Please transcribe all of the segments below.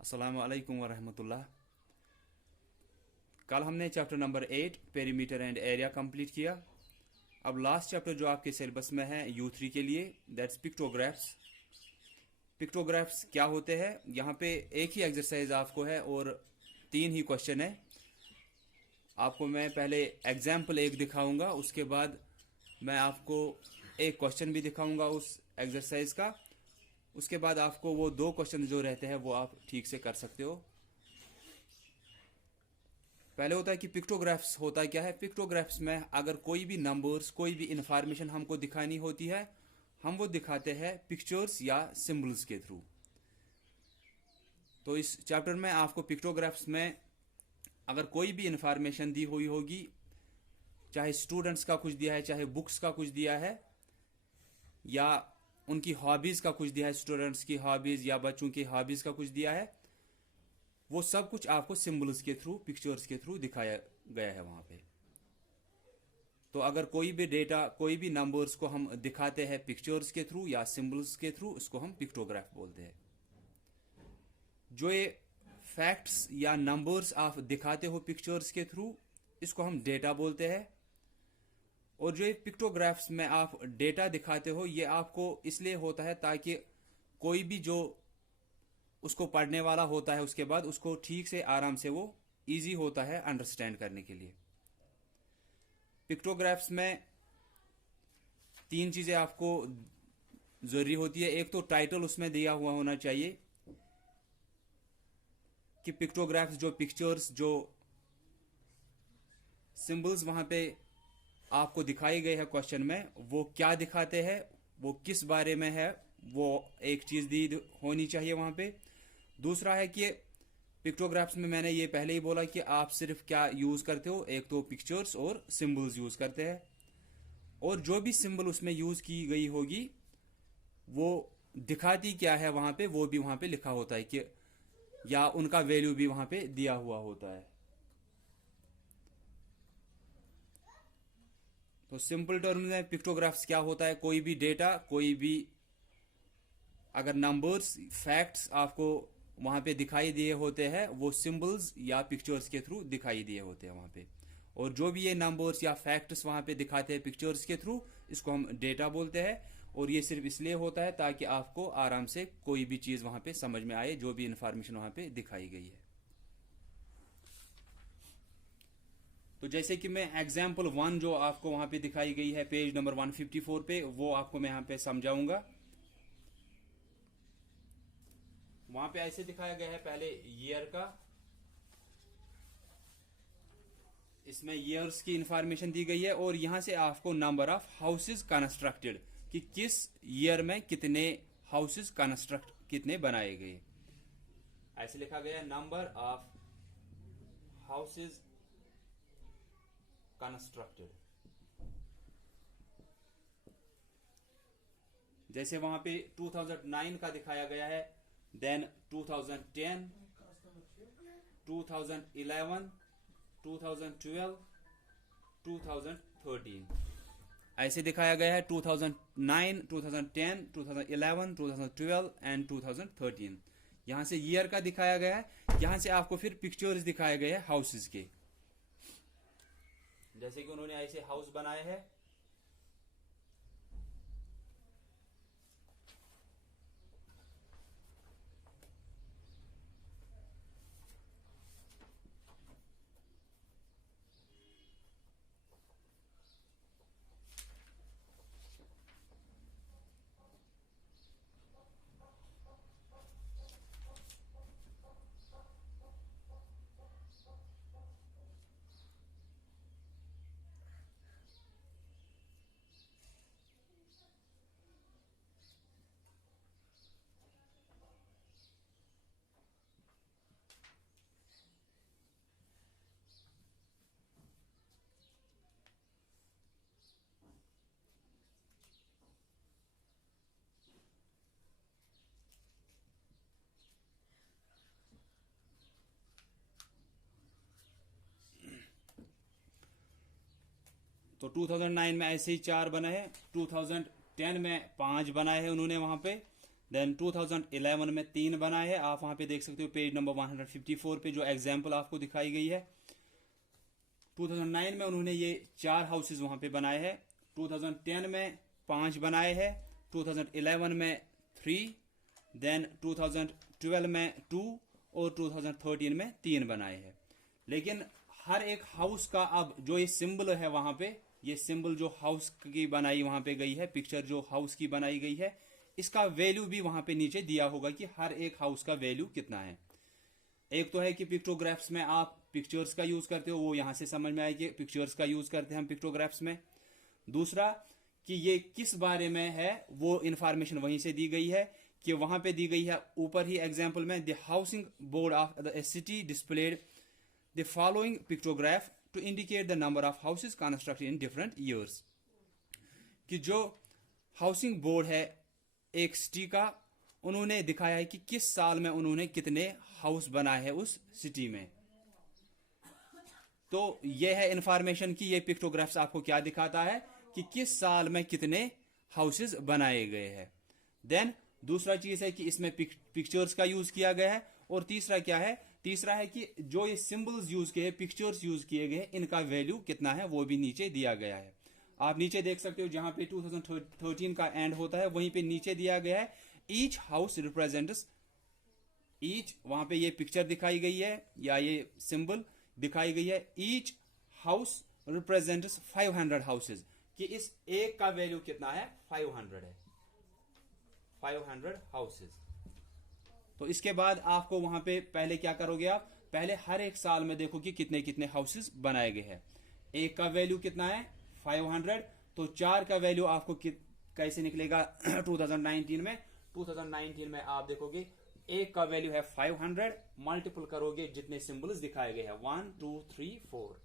अस्सलामु अलैकुम वरहमतुल्लाह। कल हमने chapter number 8 perimeter and area complete किया। अब लास्ट चैप्टर जो आपके सिलेबस में है U3 के लिए, दैट्स पिक्टोग्राफ्स। पिक्टोग्राफ्स क्या होते हैं? यहाँ पे एक ही एक्सरसाइज आपको है और 3 ही क्वेश्चन है। आपको मैं पहले एग्जाम्पल एक दिखाऊंगा, उसके बाद मैं आपको एक क्वेश्चन भी दिखाऊंगा उस एक्सरसाइज का। उसके बाद आपको वो 2 क्वेश्चन जो रहते हैं वो आप ठीक से कर सकते हो। पहले होता है कि पिक्टोग्राफ्स होता क्या है। पिक्टोग्राफ्स में अगर कोई भी नंबर्स, कोई भी इंफॉर्मेशन हमको दिखानी होती है, हम वो दिखाते हैं पिक्चर्स या सिंबल्स के थ्रू। तो इस चैप्टर में आपको पिक्टोग्राफ्स में अगर कोई भी इंफॉर्मेशन दी हुई होगी, चाहे स्टूडेंट्स का कुछ दिया है, चाहे बुक्स का कुछ दिया है, या उनकी हॉबीज का कुछ दिया है, स्टूडेंट्स की हॉबीज या बच्चों की हॉबीज का कुछ दिया है, वो सब कुछ आपको सिंबल्स के थ्रू, पिक्चर्स के थ्रू दिखाया गया है वहां पे। तो अगर कोई भी डेटा, कोई भी नंबर्स को हम दिखाते हैं पिक्चर्स के थ्रू या सिंबल्स के थ्रू, इसको हम पिक्टोग्राफ बोलते हैं। जो ये फैक्ट्स या नंबर्स आप दिखाते हो पिक्चर्स के थ्रू, इसको हम डेटा बोलते हैं। और जो ये पिक्टोग्राफ्स में आप डेटा दिखाते हो, ये आपको इसलिए होता है ताकि कोई भी जो उसको पढ़ने वाला होता है, उसके बाद उसको ठीक से, आराम से, वो इजी होता है अंडरस्टैंड करने के लिए। पिक्टोग्राफ्स में 3 चीजें आपको जरूरी होती है। एक तो टाइटल उसमें दिया हुआ होना चाहिए कि पिक्टोग्राफ्स, जो पिक्चर्स, जो सिंबल्स वहां पे आपको दिखाए गए हैं क्वेश्चन में, वो क्या दिखाते हैं, वो किस बारे में है, वो एक चीज दी होनी चाहिए वहां पे। दूसरा है कि पिक्टोग्राफ्स में मैंने ये पहले ही बोला कि आप सिर्फ क्या यूज करते हो, एक तो पिक्चर्स और सिंबल्स यूज करते हैं। और जो भी सिंबल उसमें यूज की गई होगी, वो दिखाती क्या है वहां पे, वो भी वहां पे लिखा होता है कि, या उनका वैल्यू भी वहां पे दिया हुआ होता है। तो सिंपल टर्म में पिक्टोग्राफ्स क्या होता है? कोई भी डेटा, कोई भी अगर नंबर्स, फैक्ट्स आपको वहां पे दिखाई दिए होते हैं, वो सिंबल्स या पिक्चर्स के थ्रू दिखाई दिए होते हैं वहां पे। और जो भी ये नंबर्स या फैक्ट्स वहां पे दिखाते हैं पिक्चर्स के थ्रू, इसको हम डेटा बोलते हैं। और ये सिर्फ इसलिए होता है ताकि आपको आराम से कोई भी चीज वहां पे समझ में आए, जो भी इंफॉर्मेशन वहां पे दिखाई गई है। तो जैसे कि मैं एग्जाम्पल 1 जो आपको वहां पे दिखाई गई है पेज नंबर 154 पे, वो आपको मैं यहाँ पे समझाऊंगा। वहां पे ऐसे दिखाया गया है, पहले ईयर का, इसमें ईयर्स की इंफॉर्मेशन दी गई है, और यहां से आपको नंबर ऑफ हाउसेज कंस्ट्रक्टेड, कि किस ईयर में कितने हाउसेज कंस्ट्रक्ट, कितने बनाए गए, ऐसे लिखा गया नंबर ऑफ हाउसेज कंस्ट्रक्टेड। जैसे वहां पे 2009 का दिखाया गया है, देन 2010, 2011, 2012, 2013, ऐसे दिखाया गया है 2009, 2010, 2011, 2012 एंड 2013। यहां से ईयर का दिखाया गया है। यहां से आपको फिर पिक्चर्स दिखाए गए हैं हाउसेस के, जैसे कि उन्होंने ऐसे हाउस बनाए हैं। तो 2009 में ऐसे ही 4 बने हैं, 2010 में 5 बनाए हैं उन्होंने वहां पे, देन 2011 में 3 बनाए हैं, आप वहां पे देख सकते हो पेज नंबर 154 पे जो एग्जाम्पल आपको दिखाई गई है। 2009 में उन्होंने ये 4 हाउसेज वहां पे बनाए हैं। 2010 में 5 बनाए हैं, 2011 में 3, देन 2012 में 2 और 2013 में 3 बनाए हैं। लेकिन हर एक हाउस का अब जो ये सिंबल है वहां पे, ये सिंबल जो हाउस की बनाई वहां पे गई है, पिक्चर जो हाउस की बनाई गई है, इसका वैल्यू भी वहां पे नीचे दिया होगा कि हर एक हाउस का वैल्यू कितना है। एक तो है कि पिक्टोग्राफ्स में आप पिक्चर्स का यूज करते हो, वो यहां से समझ में आए कि पिक्चर्स का यूज करते हैं हम पिक्टोग्राफ्स में। दूसरा कि ये किस बारे में है, वो इंफॉर्मेशन वहीं से दी गई है कि वहां पे दी गई है ऊपर ही एग्जाम्पल में, the housing board of the city displayed the following pictograph to indicate the number of houses constructed in different years. कि जो हाउसिंग बोर्ड है एक सिटी का, उन्होंने दिखाया है कि किस साल में उन्होंने कितने हाउस बनाए हैं उस सिटी में। तो यह है इंफॉर्मेशन कि ये पिक्टोग्राफ्स आपको क्या दिखाता है कि किस साल में कितने हाउसेज बनाए गए हैं। देन दूसरा चीज है कि इसमें पिक्चर्स का यूज किया गया है। और तीसरा क्या है, तीसरा है कि जो ये सिंबल्स यूज किए, पिक्चर्स यूज किए गए, इनका वैल्यू कितना है वो भी नीचे दिया गया है। आप नीचे देख सकते हो जहां पे 2013 का एंड होता है वहीं पे नीचे दिया गया है ईच हाउस रिप्रेजेंट्स ईच, वहां पे ये पिक्चर दिखाई गई है या ये सिंबल दिखाई गई है, ईच हाउस रिप्रेजेंट्स 500 हाउसेज, कि इस एक का वैल्यू कितना है, 500 है, 500 हाउसेज। तो इसके बाद आपको वहां पे पहले क्या करोगे, आप पहले हर एक साल में देखो कि कितने कितने हाउसेज बनाए गए हैं। एक का वैल्यू कितना है 500, तो 4 का वैल्यू आपको कैसे निकलेगा 2019 में। 2019 में आप देखोगे एक का वैल्यू है 500, मल्टीपल करोगे जितने सिंबल्स दिखाए गए हैं 1 2 3 4,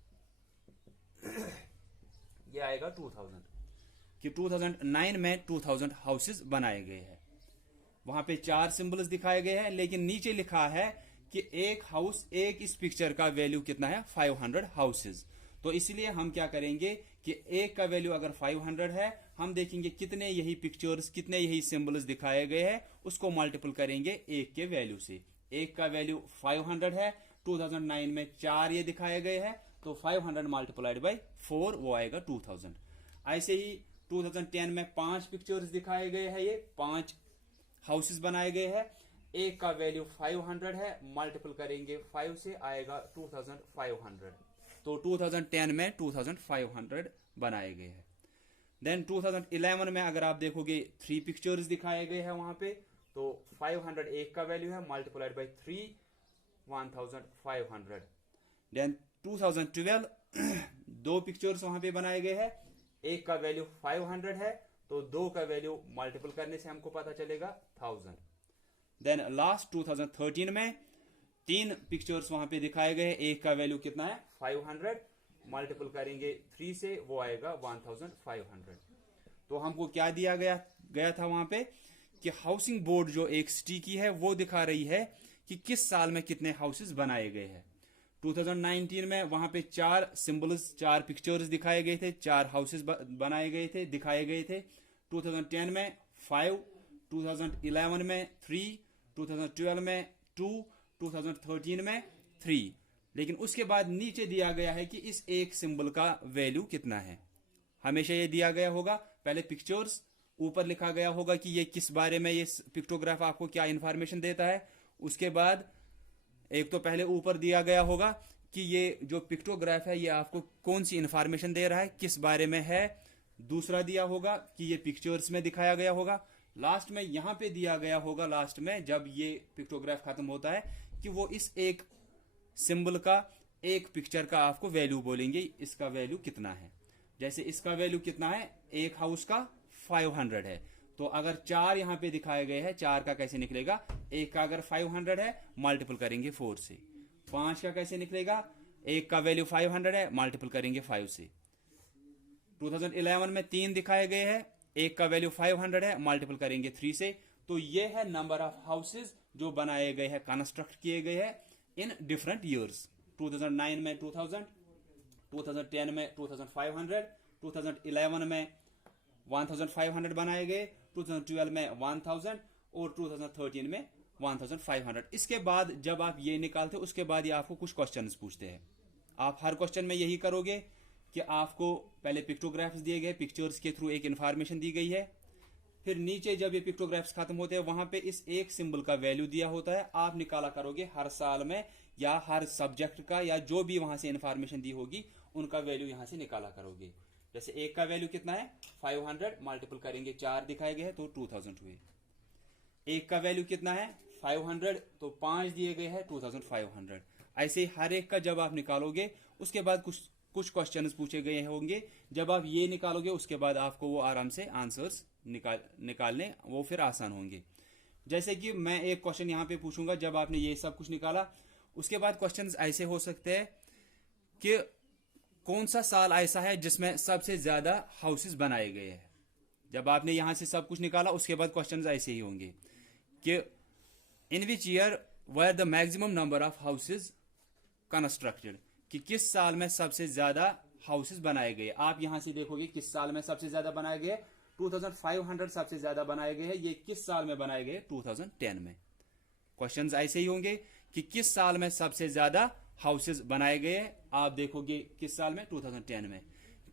ये आएगा 2000, कि 2009 में 2000 हाउसेज बनाए गए हैं। वहां पे 4 सिंबल्स दिखाए गए हैं, लेकिन नीचे लिखा है कि एक हाउस, एक इस पिक्चर का वैल्यू कितना है 500 हाउसेज। तो इसलिए हम क्या करेंगे कि एक का वैल्यू अगर 500 है, हम देखेंगे कितने यही पिक्चर्स, कितने यही सिंबल्स दिखाए गए हैं, उसको मल्टीपल करेंगे एक के वैल्यू से। एक का वैल्यू 500 है, 2009 में 4 ये दिखाए गए हैं, तो 500 मल्टीप्लाइड बाई 4 वो आएगा 2000। ऐसे ही 2010 में 5 पिक्चर्स दिखाए गए हैं, ये 5 हाउसेस बनाए गए हैं, एक का वैल्यू 500 है, मल्टीपल करेंगे 5 से आएगा 2500। तो 2010 में 2500 बनाए गए हैं। देन 2011 में अगर आप देखोगे 3 पिक्चर्स दिखाए गए हैं वहां पे, तो 500 एक का वैल्यू है, मल्टीप्लाइड बाई 3 1500। देन 2012 2 पिक्चर्स वहां पे बनाए गए हैं, एक का वैल्यू 500 है, तो 2 का वैल्यू मल्टीपल करने से हमको पता चलेगा 1000। देन लास्ट 2013 में 3 पिक्चर्स वहां पे दिखाए गए, एक का वैल्यू कितना है 500, मल्टीपल करेंगे 3 से वो आएगा 1500। तो हमको क्या दिया गया था वहां पे कि हाउसिंग बोर्ड जो एक सिटी की है वो दिखा रही है कि किस साल में कितने हाउसेस बनाए गए हैं। 2019 में वहां पे 4 सिंबल्स, 4 पिक्चर्स दिखाए गए थे, 4 हाउसेस बनाए गए थे, दिखाए गए थे। 2010 में 5, 2011 में 3, 2012 में 2, 2013 में 3। लेकिन उसके बाद नीचे दिया गया है कि इस एक सिंबल का वैल्यू कितना है। हमेशा ये दिया गया होगा, पहले पिक्चर्स, ऊपर लिखा गया होगा कि ये किस बारे में, ये पिक्टोग्राफ आपको क्या इंफॉर्मेशन देता है। उसके बाद एक तो पहले ऊपर दिया गया होगा कि ये जो पिक्टोग्राफ है ये आपको कौन सी इंफॉर्मेशन दे रहा है, किस बारे में है। दूसरा दिया होगा कि ये पिक्चर्स में दिखाया गया होगा। लास्ट में यहां पे दिया गया होगा, लास्ट में जब ये पिक्टोग्राफ खत्म होता है, कि वो इस एक सिंबल का, एक पिक्चर का आपको वैल्यू बोलेंगे, इसका वैल्यू कितना है। जैसे इसका वैल्यू कितना है, एक हाउस का 500 है, तो अगर 4 यहां पे दिखाए गए हैं, 4 का कैसे निकलेगा, एक का अगर 500 है मल्टीपल करेंगे 4 से। 5 का कैसे निकलेगा, एक का वैल्यू 500 है, मल्टीपल करेंगे 5 से। 2011 में 3 दिखाए गए हैं, एक का वैल्यू 500 है, मल्टीपल करेंगे 3 से। तो ये है नंबर ऑफ हाउसेज जो बनाए गए हैं, कंस्ट्रक्ट किए गए हैं इन डिफरेंट ईयर्स। 2009 में 2000, 2010 में 2500, 2011 में 1500 बनाए गए, 2012 में 1000, और 2013 में 1500। इसके बाद जब आप ये निकालते हो उसके बाद ये आपको कुछ क्वेश्चंस पूछते हैं। आप हर क्वेश्चन में यही करोगे कि आपको पहले पिक्टोग्राफ्स दिए गए, पिक्चर्स के थ्रू एक इन्फॉर्मेशन दी गई है, फिर नीचे जब ये पिक्टोग्राफ्स खत्म होते हैं वहां पे इस एक सिंबल का वैल्यू दिया होता है। आप निकाला करोगे हर साल में या हर सब्जेक्ट का या जो भी वहां से इन्फॉर्मेशन दी होगी उनका वैल्यू यहां से निकाला करोगे। जैसे एक का वैल्यू कितना है 500, मल्टीपल करेंगे 4 दिखाए गए हैं तो 2000 हुए। एक का वैल्यू कितना है 500 तो 5 दिए गए हैं 2500। ऐसे ही हर एक का जब आप निकालोगे उसके बाद कुछ क्वेश्चंस पूछे गए होंगे। जब आप ये निकालोगे उसके बाद आपको वो आराम से आंसर्स निकालने वो फिर आसान होंगे। जैसे कि मैं एक क्वेश्चन यहाँ पे पूछूंगा, जब आपने ये सब कुछ निकाला उसके बाद क्वेश्चंस ऐसे हो सकते हैं कि कौन सा साल ऐसा है जिसमें सबसे ज्यादा हाउसेस बनाए गए हैं। जब आपने यहां से सब कुछ निकाला उसके बाद क्वेश्चंस ऐसे ही होंगे कि in which year were the maximum number of houses constructed, कि किस साल में सबसे ज्यादा हाउसेस बनाए गए। आप यहां से देखोगे किस साल में सबसे ज्यादा बनाए गए, 2500 सबसे ज्यादा बनाए गए हैं। ये किस साल में बनाए गए, 2010 में। क्वेश्चंस ऐसे ही होंगे कि किस साल में सबसे ज्यादा हाउसेस बनाए गए, आप देखोगे किस साल में, 2010 में।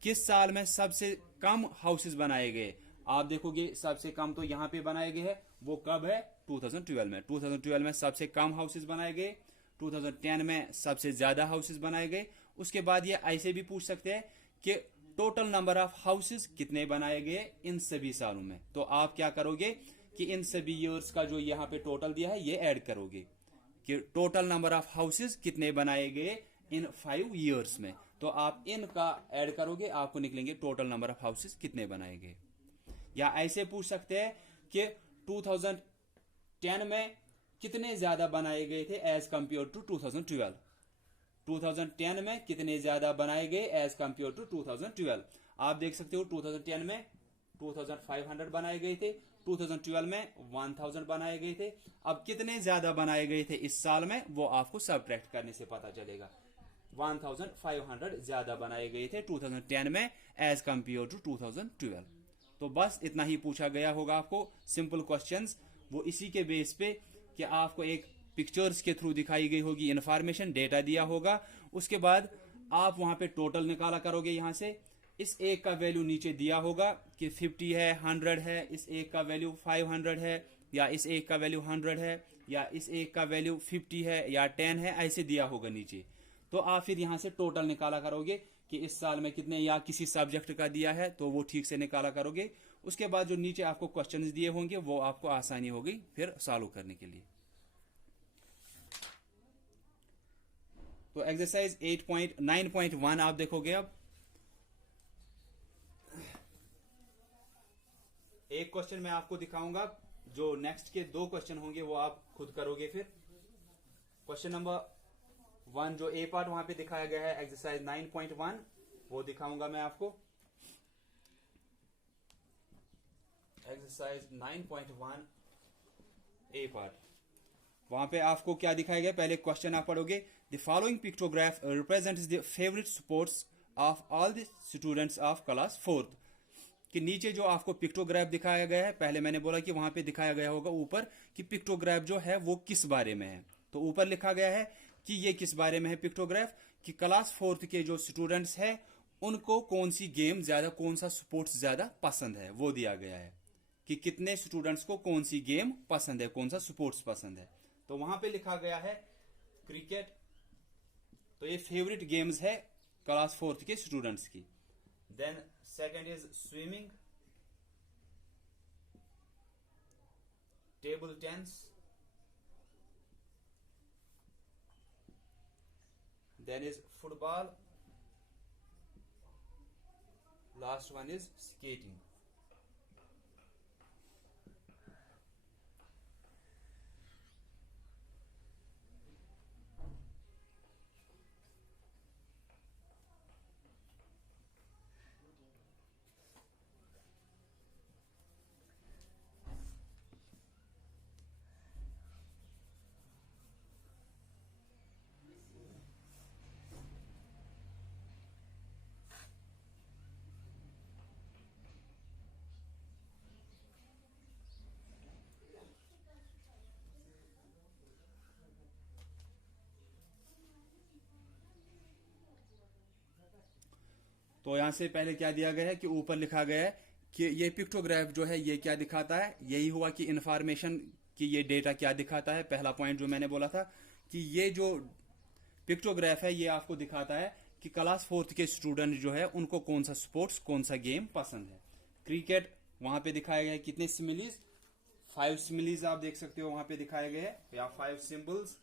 किस साल में सबसे कम हाउसेस बनाए गए, आप देखोगे सबसे कम तो यहां पे बनाए गए हैं, वो कब है, 2012 में। 2012 में सबसे कम हाउसेस बनाए गए, 2010 में सबसे ज्यादा हाउसेस बनाए गए। उसके बाद ये ऐसे भी पूछ सकते हैं कि टोटल नंबर ऑफ हाउसेस कितने बनाए गए इन सभी सालों में। तो आप क्या करोगे कि इन सभी ईयर्स का जो यहाँ पे टोटल दिया है ये ऐड करोगे कि टोटल नंबर ऑफ हाउसेस कितने बनाए गए इन 5 ईयर्स में। तो आप इनका ऐड करोगे, आपको निकलेंगे टोटल नंबर ऑफ हाउसेस कितने बनाए गए। या ऐसे पूछ सकते हैं कि 2010 में कितने ज्यादा बनाए गए थे एज कंपेयर टू 2012। 2010 में कितने ज्यादा बनाए गए एज कंपेयर टू 2012। आप देख सकते हो 2010 में 2500 बनाए गए थे, 2012 में 1000 बनाए गए थे। अब कितने ज्यादा बनाए गए थे इस साल में वो आपको सबट्रैक्ट करने से पता चलेगा। 1500 ज्यादा बनाए गए थे 2010 में एज कंपेयर टू 2012। तो बस इतना ही पूछा गया होगा आपको सिंपल क्वेश्चंस। वो इसी के बेस पे कि आपको एक पिक्चर्स के थ्रू दिखाई गई होगी इंफॉर्मेशन, डेटा दिया होगा। उसके बाद आप वहां पे टोटल निकाला करोगे। यहां से इस एक का वैल्यू नीचे दिया होगा कि 50 है, 100 है, इस एक का वैल्यू 500 है, या इस एक का वैल्यू 100 है, या इस एक का वैल्यू 50 है या 10 है, ऐसे दिया होगा नीचे। तो आप फिर यहां से टोटल निकाला करोगे कि इस साल में कितने, या किसी सब्जेक्ट का दिया है तो वो ठीक से निकाला करोगे। उसके बाद जो नीचे आपको क्वेश्चंस दिए होंगे वो आपको आसानी होगी फिर सॉल्व करने के लिए। तो एक्सरसाइज 9.1 आप देखोगे। अब एक क्वेश्चन मैं आपको दिखाऊंगा, जो नेक्स्ट के 2 क्वेश्चन होंगे वो आप खुद करोगे। फिर क्वेश्चन नंबर 1 जो ए पार्ट वहां पे दिखाया गया है एक्सरसाइज 9.1 वो दिखाऊंगा मैं आपको। एक्सरसाइज 9.1 ए पार्ट, वहां पे आपको क्या दिखाया गया, पहले क्वेश्चन आप पढ़ोगे। The following pictograph represents the favourite sports of all the students of class 4th। कि नीचे जो आपको पिक्टोग्राफ दिखाया गया है, पहले मैंने बोला कि वहां पे दिखाया गया होगा ऊपर कि पिक्टोग्राफ जो है वो किस बारे में है। तो ऊपर लिखा गया है कि ये किस बारे में है पिक्टोग्राफ, कि क्लास 4th के जो स्टूडेंट्स हैं उनको कौन सी गेम ज्यादा, कौन सा स्पोर्ट्स ज्यादा पसंद है, वो दिया गया है कि कितने स्टूडेंट्स को कौन सी गेम पसंद है, कौन सा स्पोर्ट्स पसंद है। तो वहां पे लिखा गया है क्रिकेट। तो ये फेवरेट गेम्स है क्लास 4th के स्टूडेंट्स की। Then second is swimming, table tennis, then is football, last one is skating. तो यहाँ से पहले क्या दिया गया है कि ऊपर लिखा गया है कि ये पिक्टोग्राफ जो है ये क्या दिखाता है। यही हुआ कि इंफॉर्मेशन कि ये डेटा क्या दिखाता है। पहला पॉइंट जो मैंने बोला था कि ये जो पिक्टोग्राफ है ये आपको दिखाता है कि क्लास 4th के स्टूडेंट जो है उनको कौन सा स्पोर्ट्स कौन सा गेम पसंद है। क्रिकेट वहां पे दिखाया गया है कितने सिमिलीज, 5 सिमिलीज आप देख सकते हो वहां पे दिखाए गए हैं, या 5 सिंबल्स।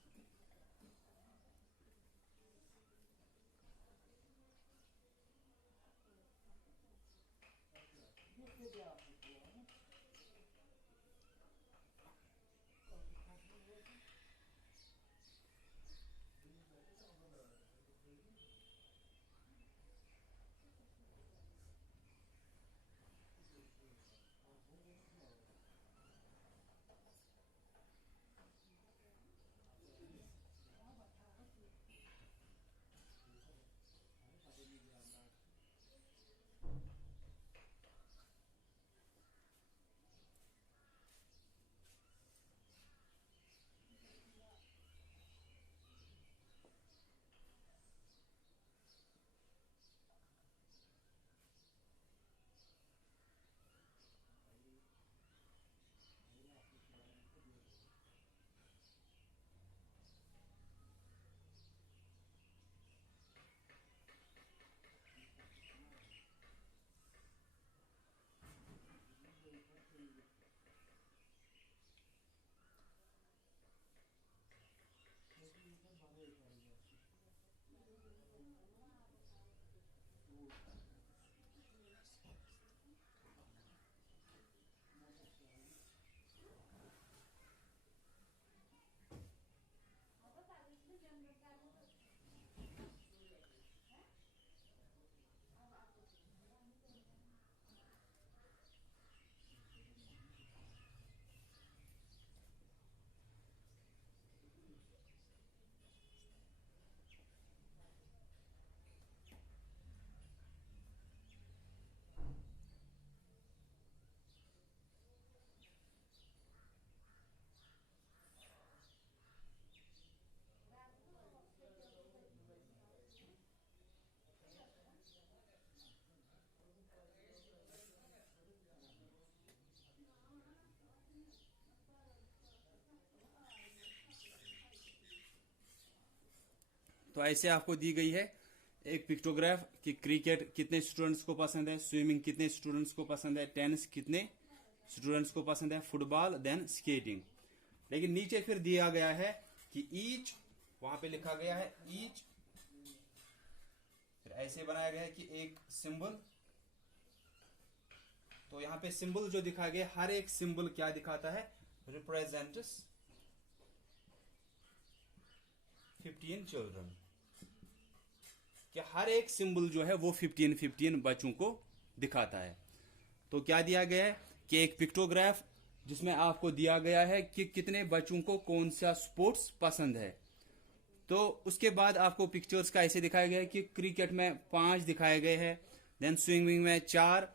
तो ऐसे आपको दी गई है एक पिक्टोग्राफ कि क्रिकेट कितने स्टूडेंट्स को पसंद है, स्विमिंग कितने स्टूडेंट्स को पसंद है, टेनिस कितने स्टूडेंट्स को पसंद है, फुटबॉल, देन स्केटिंग। लेकिन नीचे फिर दिया गया है कि ईच, वहां पे लिखा गया है ईच, फिर ऐसे बनाया गया है कि एक सिंबल। तो यहाँ पे सिंबल जो दिखाया गया, हर एक सिंबल क्या दिखाता है, रिप्रेजेंट्स 15 चिल्ड्रन। कि हर एक सिंबल जो है वो 15 बच्चों को दिखाता है। तो क्या दिया गया है कि एक पिक्टोग्राफ जिसमें आपको दिया गया है कि कितने बच्चों को कौन सा स्पोर्ट्स पसंद है। तो उसके बाद आपको पिक्चर्स का ऐसे दिखाया गया है कि क्रिकेट में 5 दिखाए गए हैं, देन स्विमिंग में 4,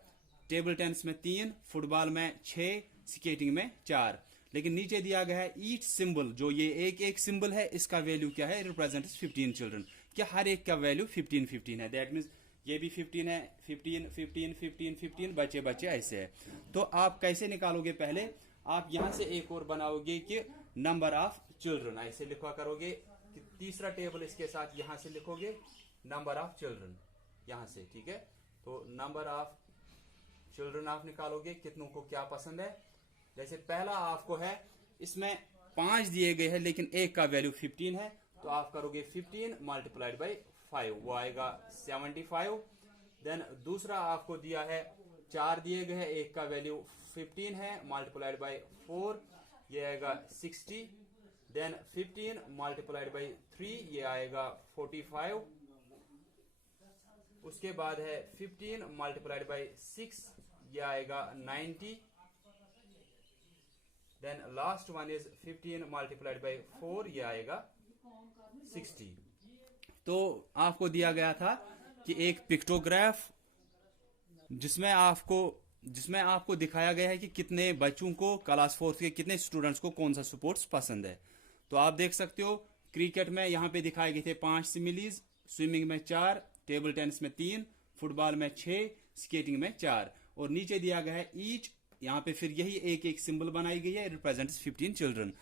टेबल टेनिस में 3, फुटबॉल में 6, स्केटिंग में 4। लेकिन नीचे दिया गया है ईच सिंबल, जो ये एक एक सिंबल है इसका वैल्यू क्या है, रिप्रेजेंट्स 15 चिल्ड्रन। क्या हर एक का वैल्यू 15 है। दैट मीन्स ये भी 15 है, 15 बच्चे बच्चे ऐसे है। तो आप कैसे निकालोगे, पहले आप यहां से एक और बनाओगे कि नंबर ऑफ चिल्ड्रन, ऐसे लिखा करोगे कि तीसरा टेबल इसके साथ यहां से लिखोगे नंबर ऑफ चिल्ड्रन यहां से, ठीक है। तो नंबर ऑफ चिल्ड्रन आप निकालोगे कितनों को क्या पसंद है। जैसे पहला आपको है, इसमें 5 दिए गए हैं लेकिन एक का वैल्यू 15 है, तो आप करोगे 15 मल्टीप्लाइड बाई 5, वो आएगा 75। देन दूसरा आपको दिया है 4 दिए गए हैं, एक का वैल्यू 15 है, मल्टीप्लाइड बाई 4 ये आएगा 60। देन 15 मल्टीप्लाइड बाई 3 ये आएगा 45। उसके बाद है 15 मल्टीप्लाइड बाई 6 ये आएगा 90। Then last one is 15 multiplied by 4 ये आएगा 60। तो आपको दिया गया था कि एक पिक्टोग्राफ जिसमें आपको दिखाया गया है कि कितने बच्चों को, क्लास 4 के कितने स्टूडेंट्स को कौन सा स्पोर्ट्स पसंद है। तो आप देख सकते हो क्रिकेट में यहाँ पे दिखाए गए थे 5 सिमिलीज, स्विमिंग में 4, टेबल टेनिस में 3, फुटबॉल में 6, स्केटिंग में 4। और नीचे दिया गया है ईच, यहाँ पे फिर यही एक एक सिंबल बनाई गई है, रिप्रेजेंट्स 15 चिल्ड्रन।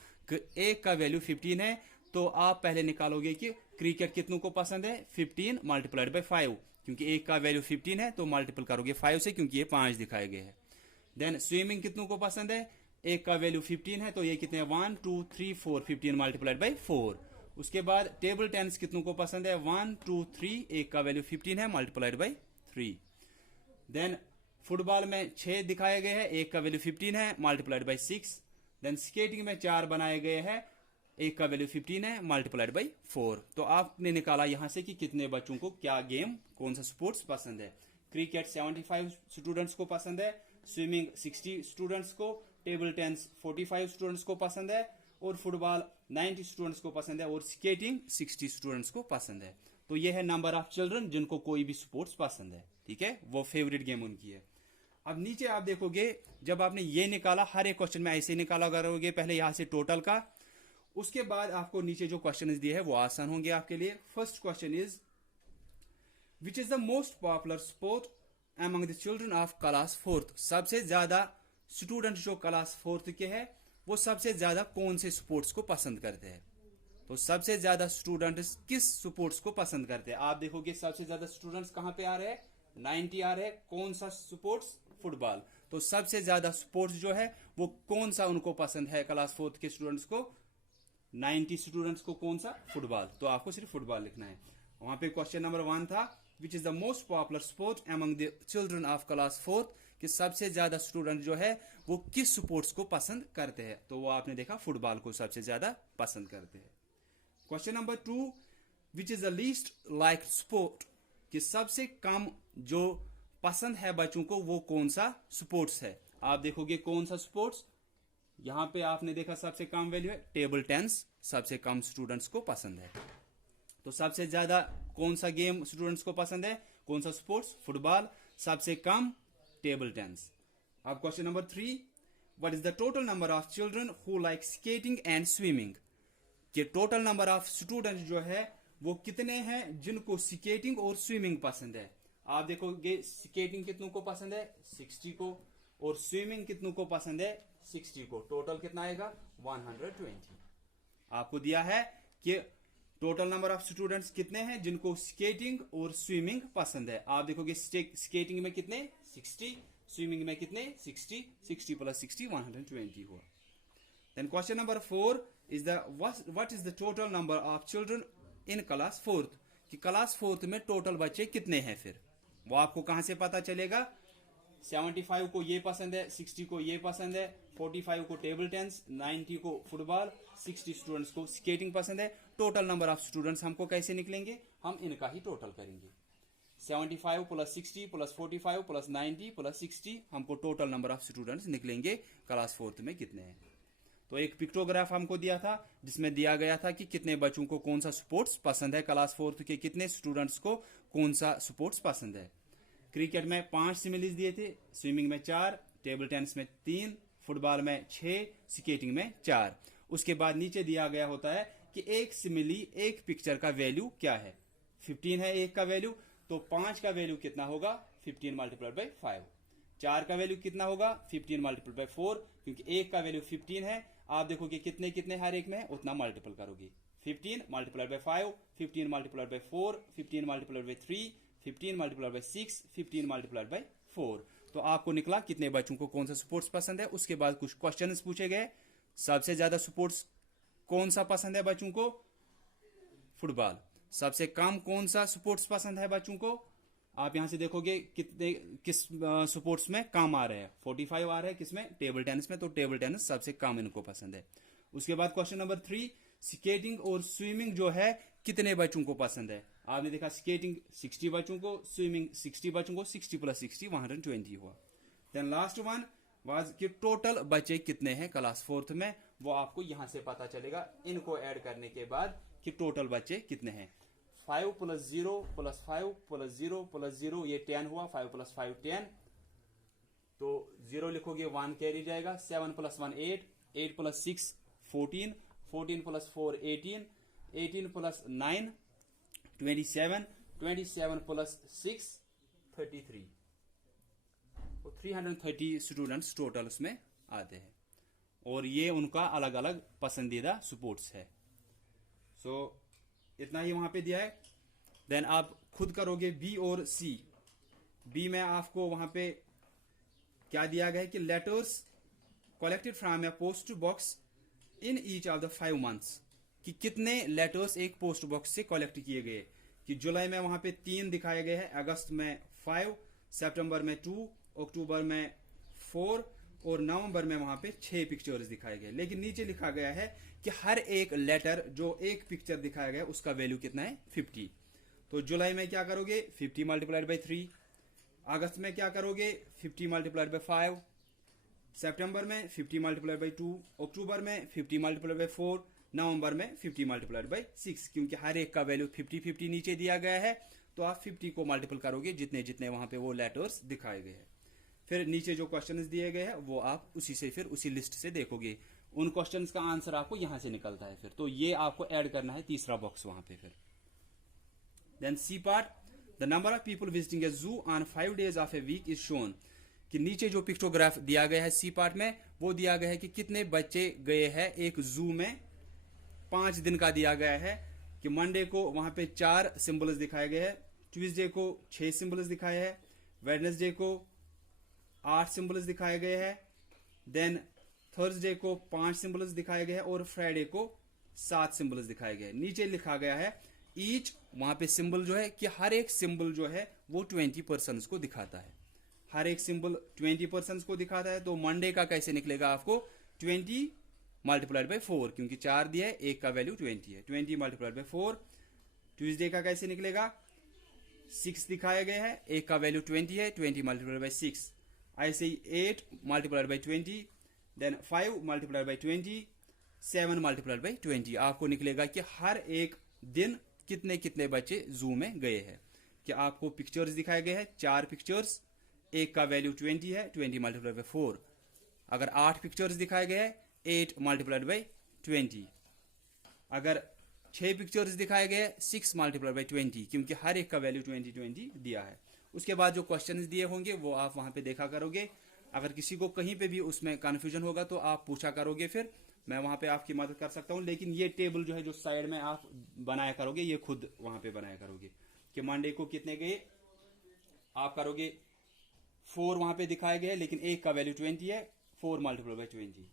एक का वैल्यू 15 है, तो आप पहले निकालोगे कि क्रिकेट कितनों को पसंद है, 15 मल्टीप्लाइड बाई 5, क्योंकि एक का वैल्यू 15 है तो मल्टीपल करोगे 5 से, क्योंकि ये 5 दिखाए गए हैं। देन स्विमिंग कितनों को पसंद है, एक का वैल्यू 15 है तो ये कितने 1 2 3 4, 15 मल्टीप्लाइड बाई 4। उसके बाद टेबल टेनिस कितनों को पसंद है, 1 2 3, एक का वैल्यू 15 है मल्टीप्लाइड बाई 3। देन फुटबॉल में 6 दिखाए गए हैं, एक का वैल्यू 15 है मल्टीप्लाइड बाई 6। देन स्केटिंग में 4 बनाए गए हैं, एक का वैल्यू 15 है मल्टीप्लाइड बाई 4। तो आपने निकाला यहां से कि कितने बच्चों को क्या गेम, कौन सा स्पोर्ट्स पसंद है। क्रिकेट 75 स्टूडेंट्स को पसंद है, स्विमिंग 60 स्टूडेंट्स को, टेबल टेनिस 45 स्टूडेंट्स को पसंद है, और फुटबॉल 90 स्टूडेंट्स को पसंद है, और स्केटिंग 60 स्टूडेंट्स को पसंद है। तो ये है नंबर ऑफ चिल्ड्रन जिनको कोई भी स्पोर्ट्स पसंद है, ठीक है, वो फेवरेट गेम उनकी है। अब नीचे आप देखोगे, जब आपने ये निकाला, हर एक क्वेश्चन में ऐसे निकाला करोगे, पहले यहां से टोटल का, उसके बाद आपको नीचे जो क्वेश्चन दिए है वो आसान होंगे आपके लिए। First question is which is the most popular sport among the children of class 4th। सबसे ज्यादा स्टूडेंट जो क्लास 4th के हैं वो सबसे ज्यादा कौन से स्पोर्ट्स को पसंद करते हैं। तो सबसे ज्यादा स्टूडेंट्स किस स्पोर्ट्स को पसंद करते हैं। आप देखोगे सबसे ज्यादा स्टूडेंट्स कहां पे आ रहे हैं, 90 आ रहे हैं। कौन सा स्पोर्ट्स, फुटबॉल। तो सबसे ज्यादा स्पोर्ट्स जो है वो कौन सा उनको पसंद है क्लास 4th के स्टूडेंट्स को, 90 स्टूडेंट्स को कौन सा, फुटबॉल। तो आपको सिर्फ फुटबॉल लिखना है। वहां पे क्वेश्चन नंबर 1 था which is the most popular sport among the children of class 4th, कि सबसे ज्यादा स्टूडेंट जो है वो किस स्पोर्ट्स को पसंद करते हैं। तो वो आपने देखा फुटबॉल को सबसे ज्यादा पसंद करते हैं। Question number 2 which is the least like sport, कि सबसे कम जो पसंद है बच्चों को वो कौन सा स्पोर्ट्स है। आप देखोगे कौन सा स्पोर्ट्स, यहां पे आपने देखा सबसे कम वैल्यू है टेबल टेनिस, सबसे कम स्टूडेंट्स को पसंद है। तो सबसे ज्यादा कौन सा गेम स्टूडेंट्स को पसंद है, कौन सा स्पोर्ट्स, फुटबॉल, सबसे कम टेबल टेनिस। अब question number 3 what is the total number of children who like skating and swimming, कि टोटल नंबर ऑफ स्टूडेंट जो है वो कितने हैं जिनको स्केटिंग और स्विमिंग पसंद है। आप देखोगे स्केटिंग कितनों को पसंद है, 60 को, और स्विमिंग कितनों को पसंद है, 60 को। टोटल कितना आएगा, 120। आपको दिया है कि टोटल नंबर ऑफ स्टूडेंट्स कितने हैं जिनको स्केटिंग और स्विमिंग पसंद है। आप देखोगे स्केटिंग में कितने, 60, स्विमिंग में कितने, 60, 60 प्लस 60 120 हुआ। Then question number 4 is the what is the total number of children in class 4th, कि क्लास 4th में टोटल बच्चे कितने हैं। फिर वो आपको कहां से पता चलेगा, 75 को ये पसंद है, 60 को ये पसंद है, 45 को टेबल टेनिस, 90 को फुटबॉल, 60 स्टूडेंट्स को स्केटिंग पसंद है। टोटल नंबर ऑफ स्टूडेंट्स हमको कैसे निकलेंगे, हम इनका ही टोटल करेंगे। 75 प्लस 60 प्लस 45 प्लस 90 प्लस 60, हमको टोटल नंबर ऑफ स्टूडेंट्स निकलेंगे क्लास 4th में कितने हैं। तो एक पिक्टोग्राफ हमको दिया था जिसमें दिया गया था कि कितने बच्चों को कौन सा स्पोर्ट्स पसंद है, क्लास 4th के कितने स्टूडेंट्स को कौन सा स्पोर्ट्स पसंद है। क्रिकेट में 5 सिमिलीज दिए थे, स्विमिंग में 4, टेबल टेनिस में 3, फुटबॉल में 6, स्केटिंग में 4। उसके बाद नीचे दिया गया होता है कि एक सिमिली, एक पिक्चर का वैल्यू क्या है। 15 है एक का वैल्यू, तो 5 का वैल्यू कितना होगा, 15 मल्टीप्लाइड बाई 5। 4 का वैल्यू कितना होगा, 15 मल्टीप्लाइड बाई 4, क्योंकि एक का वैल्यू 15 है। आप देखोगे कितने कितने हर एक में है, उतना मल्टीपल करोगे। 15 multiplied by 5, 15 multiplied by 4, 15 multiplied by 3, 15 multiplied by 6, 15 multiplied by 4। तो आपको निकला कितने बच्चों को कौन सा स्पोर्ट्स पसंद है। उसके बाद कुछ क्वेश्चंस पूछे गए, सबसे ज्यादा स्पोर्ट्स कौन सा पसंद है बच्चों को, फुटबॉल। सबसे कम कौन सा स्पोर्ट्स पसंद है बच्चों को। आप यहां से देखोगे कितने किस स्पोर्ट्स में कम आ रहे हैं, 45 आ रहे हैं किसमें, टेबल टेनिस में। तो टेबल टेनिस सबसे कम इनको पसंद है। उसके बाद क्वेश्चन नंबर 3 स्केटिंग और स्विमिंग जो है कितने बच्चों को पसंद है। आपने देखा स्केटिंग 60 बच्चों को, स्विमिंग 60 बच्चों को, 60 प्लस 60 120 हुआ। देन लास्ट वन वाज कि टोटल बच्चे कितने हैं क्लास 4th में, वो आपको यहां से पता चलेगा इनको ऐड करने के बाद कि टोटल बच्चे कितने हैं। 5 प्लस 0 प्लस 5 प्लस 0 प्लस 0 ये 10 हुआ, 5 प्लस 5 10, तो 0 लिखोगे 1 कैरी जाएगा। 7 plus 1 8, 8 plus 6 14, 14 plus 4 18, 18 plus 9 27, 27 plus 6 333, तो 330 स्टूडेंट्स टोटल उसमें आते हैं और ये उनका अलग अलग पसंदीदा स्पोर्ट्स है। सो इतना ही वहां पे दिया है। देन आप खुद करोगे बी और सी। बी में आपको वहां पे क्या दिया गया है कि letters collected from A post box in each of the 5 months, कि कितने लेटर्स एक पोस्ट बॉक्स से कलेक्ट किए गए। कि जुलाई में वहां पे 3 दिखाए गए हैं, अगस्त में 5, सितंबर में 2, अक्टूबर में 4 और नवंबर में वहां पे 6 पिक्चर्स दिखाए गए। लेकिन नीचे लिखा गया है कि हर एक लेटर जो एक पिक्चर दिखाया गया उसका वैल्यू कितना है 50। तो जुलाई में क्या करोगे 50 मल्टीप्लाइड बाई 3, अगस्त में क्या करोगे 50 मल्टीप्लाइड बाई 5, सितंबर में 50 मल्टीप्लाइड बाई 2, अक्टूबर में 50 मल्टीप्लाइड बाई 4, नवंबर में 50 मल्टीप्लाइड बाई 6। क्योंकि हर एक का वैल्यू 50-50 नीचे दिया गया है, तो आप 50 को मल्टीपल करोगे जितने जितने वहां पे वो लेटर्स दिखाए गए हैं। फिर नीचे जो क्वेश्चंस दिए गए हैं वो आप उसी से फिर उसी लिस्ट से देखोगे। उन क्वेश्चंस का आंसर आपको यहां से निकलता है। फिर तो ये आपको ऐड करना है तीसरा बॉक्स वहां पे। फिर then C part, the number of people visiting a zoo on 5 days of a week is shown. कि नीचे जो पिक्टोग्राफ दिया गया है सी पार्ट में वो दिया गया है कि कितने बच्चे गए हैं एक जू में 5 दिन का दिया गया है। कि मंडे को वहां पे 4 सिंबल्स दिखाए गए हैं, ट्यूसडे को 6 सिंबल्स दिखाए हैं, वेडनेसडे को 8 सिंबल्स दिखाए गए हैं, देन थर्सडे को 5 सिंबल्स दिखाए गए हैं और फ्राइडे को 7 सिंबल्स दिखाए गए हैं। नीचे लिखा गया है ईच, वहां पे सिंबल जो है कि हर एक सिंबल जो है वो 20 पर्सन्स को दिखाता है। हर एक सिंबल 20 पर्सन्स को दिखाता है। तो मंडे का कैसे निकलेगा आपको 20 मल्टीप्लाइड बाई 4, क्योंकि 4 दिया है, एक का वैल्यू 20 है, 20 मल्टीप्लाइड बाई 4। ट्यूसडे का कैसे निकलेगा 6 दिखाया गया है, एक का वैल्यू 20 है, 20 मल्टीप्लाइड बाई 6। ऐसे ही 8 मल्टीप्लाइड बाई 20, देन 5 मल्टीप्लाइड बाई 20, 7 मल्टीप्लाइड बाई 20। आपको निकलेगा कि हर एक दिन कितने कितने बच्चे जू में गए हैं। कि आपको पिक्चर्स दिखाए गए हैं 4 पिक्चर्स, एक का वैल्यू 20 है, 20 मल्टीप्लाइड बाई 4। अगर 8 पिक्चर्स दिखाए गए हैं 8 मल्टीप्लाइड बाई 20। अगर 6 पिक्चर्स दिखाए गए 6 मल्टीप्लाइड बाई 20, क्योंकि हर एक का वैल्यू 20 दिया है। उसके बाद जो क्वेश्चंस दिए होंगे वो आप वहां पे देखा करोगे। अगर किसी को कहीं पे भी उसमें कंफ्यूजन होगा तो आप पूछा करोगे, फिर मैं वहां पे आपकी मदद कर सकता हूं। लेकिन ये टेबल जो है जो साइड में आप बनाया करोगे ये खुद वहां पे बनाया करोगे। कि मंडे को कितने गए आप करोगे 4 वहां पे दिखाए गए, लेकिन एक का वैल्यू 20 है, 4 मल्टीप्लाइड बाई 20।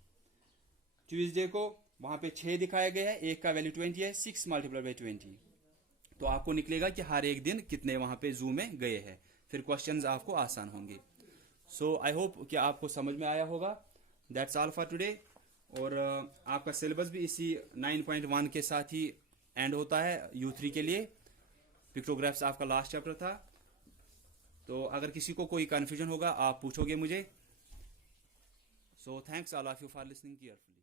ट्यूसडे को वहां पे 6 दिखाए गए हैं, एक का वैल्यू 20 है, 6 मल्टीप्लाइड बाई 20। तो आपको निकलेगा कि हर एक दिन कितने वहां पे जू में गए हैं। फिर क्वेश्चंस आपको आसान होंगे। सो आई होप कि आपको समझ में आया होगा। That's all for today. और आपका सिलेबस भी इसी 9.1 के साथ ही एंड होता है U3 के लिए। पिक्टोग्राफ्स आपका लास्ट चैप्टर था। तो अगर किसी को कोई कंफ्यूजन होगा आप पूछोगे मुझे। So thanks all of you for listening carefully.